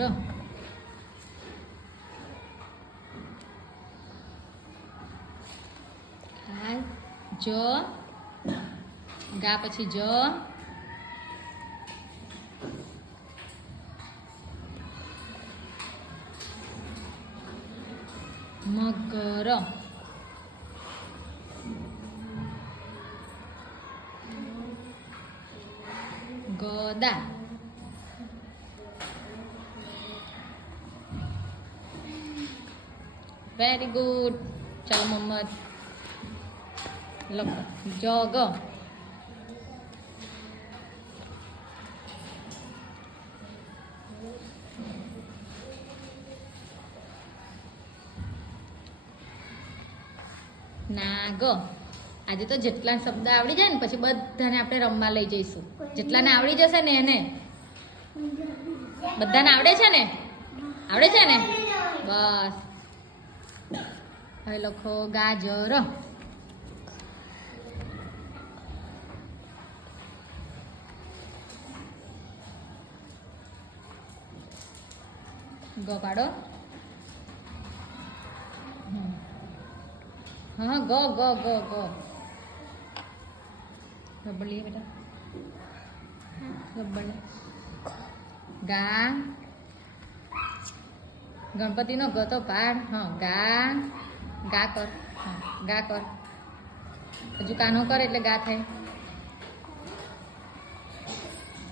મગર આ જ ગા પછી જ મગર ગદા વેરી ગુડ ચાલો મોહમ્મદ લખો જગ નાગ આજે તો જેટલા શબ્દ આવડી જાય ને પછી બધાને આપણે રમવા લઈ જઈશું જેટલાને આવડી જશે ને એને બધાને આવડે છે ને બસ હવે લખો ગાજર ગ પાડો हाँ गो गो गो गो बोलिए बेटा बोले गा गणपति नो ग तो पाड़ हाँ गा गा कर हाँ गा कर हजू कानो कर एटले गा थाय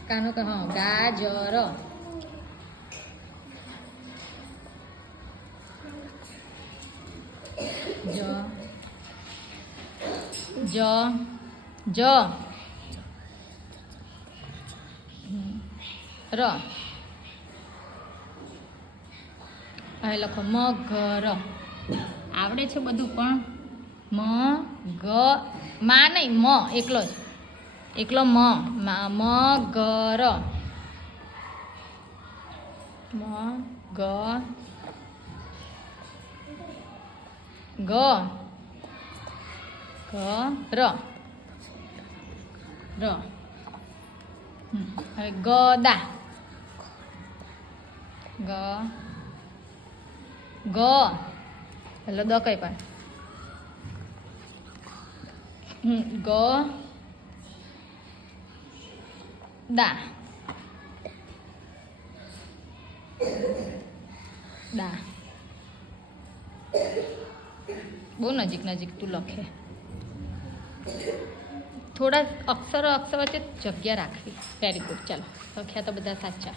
कानो कर हाँ गाजर ज ज ज र હવે લખો મગર આવડે છે બધું પણ મ ગ માં નહીં મ એકલો મગર મ ગ ગ ગ ર ર હવે ગદા ગ ગ પેલો દ કઈ પણ ગ દા દા બહુ નજીક તું લખે થોડા અક્ષર વચ્ચે જગ્યા રાખવી વેરી ગુડ ચાલો લખ્યા તો બધા સાચા